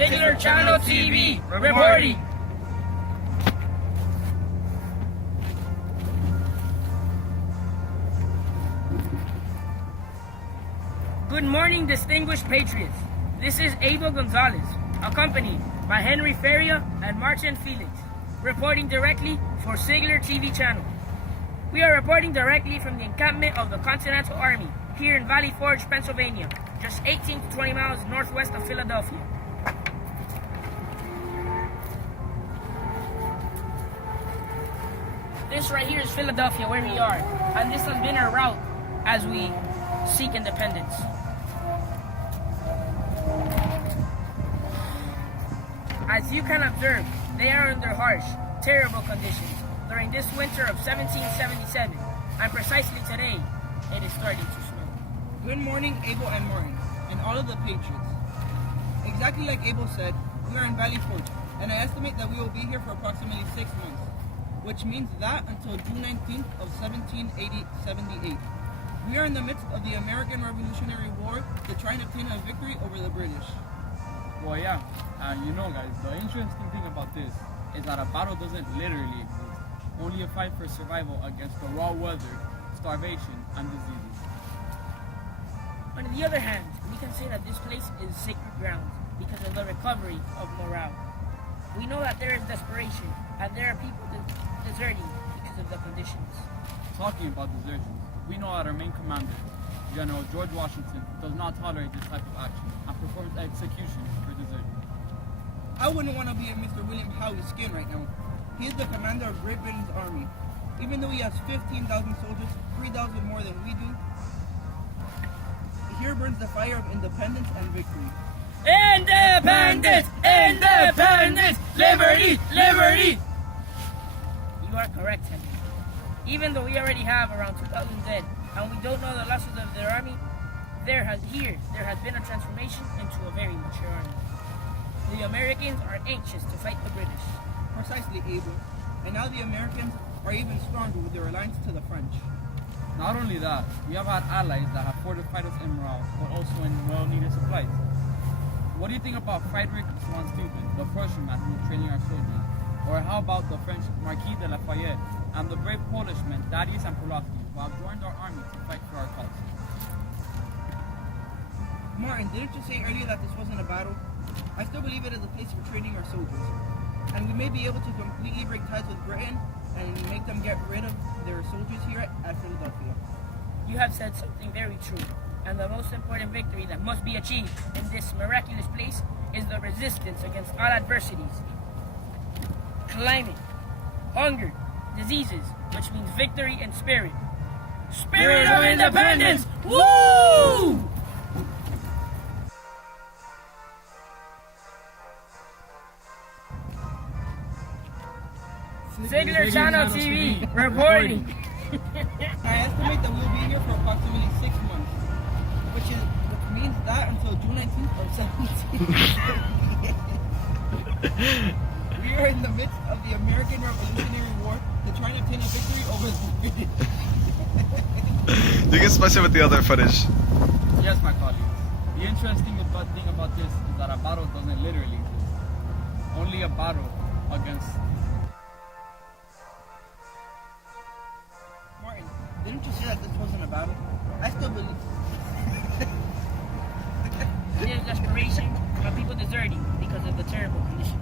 Sigler Channel TV reporting. Good morning, distinguished patriots. This is Abel Gonzalez, accompanied by Henry Faria and Martin Felix, reporting directly for Sigler TV channel. We are reporting directly from the encampment of the Continental Army here in Valley Forge, Pennsylvania, just 18 to 20 miles northwest of Philadelphia. This right here is Philadelphia, where we are, and this has been our route as we seek independence. As you can observe, they are under harsh, terrible conditions during this winter of 1777, and precisely today, it is starting to snow. Good morning, Abel and Martin, and all of the patriots. Exactly like Abel said, we are in Valley Forge, and I estimate that we will be here for approximately 6 months, which means that until June 19th of 1778. We are in the midst of the American Revolutionary War to try and obtain a victory over the British. Well, yeah, and you know guys, the interesting thing about this is that a battle doesn't literally exist, only a fight for survival against the raw weather, starvation, and diseases. On the other hand, we can say that this place is sacred ground because of the recovery of morale. We know that there is desperation, and there are people deserting because of the conditions. Talking about desertions, we know that our main commander, General George Washington, does not tolerate this type of action and performs execution for desertion. I wouldn't want to be in Mr. William Howe's skin right now. He is the commander of Great Britain's army. Even though he has 15,000 soldiers, 3,000 more than we do, here burns the fire of independence and victory. Independence! Independence! Liberty! Liberty! You are correct, Henry. Even though we already have around 2,000 dead, and we don't know the losses of their army, there has been a transformation into a very mature army. The Americans are anxious to fight the British. Precisely, Abel. And now the Americans are even stronger with their alliance to the French. Not only that, we have had allies that have fortified us in morale, but also in well-needed supplies. What do you think about Frederick von Steuben, the Prussian man who was training our soldiers? Or how about the French Marquis de Lafayette and the brave Polishmen Thaddeus and Pulaski, who have joined our army to fight for our cause? Martin, didn't you say earlier that this wasn't a battle? I still believe it is a place for training our soldiers. And we may be able to completely break ties with Britain and make them get rid of their soldiers here at Philadelphia. You have said something very true. And the most important victory that must be achieved in this miraculous place is the resistance against all adversities. Climate, hunger, diseases, which means victory and spirit. Spirit of independence! Woo! Sigler Channel TV reporting. I estimate that we will be here for approximately 6 months, which means that until June 19th of 1778. We are in the midst of the American Revolutionary War to try and obtain a victory over the British. You can spice it with the other footage. Yes, my colleagues. The interesting thing about this is that a battle doesn't literally exist, only a battle against... Martin, didn't you say that this wasn't a battle? I still believe. There's desperation of people deserting because of the terrible conditions.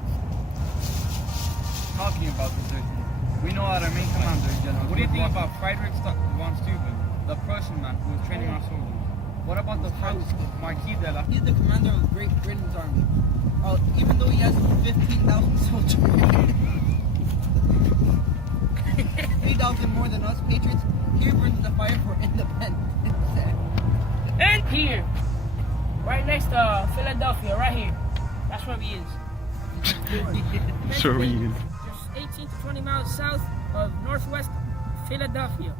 Talking about desertion, we know that our main commander, General. What do you think about Frederick von Steuben, the Prussian man who was training our soldiers? What about the French Marquis de la... He's the commander of Great Britain's army. Even though he has 15,000 soldiers. 3,000 more than us patriots, here burns the fire for independence. And here, right next to Philadelphia, right here. That's where we is. Sure we is. Just 18 to 20 miles south of northwest Philadelphia.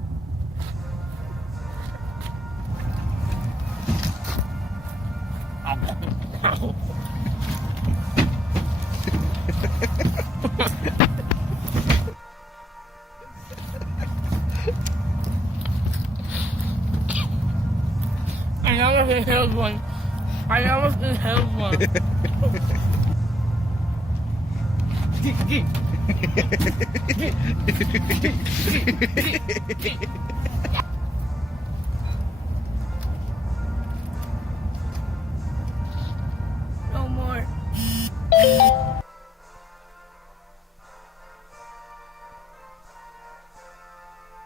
I almost inhaled one. G.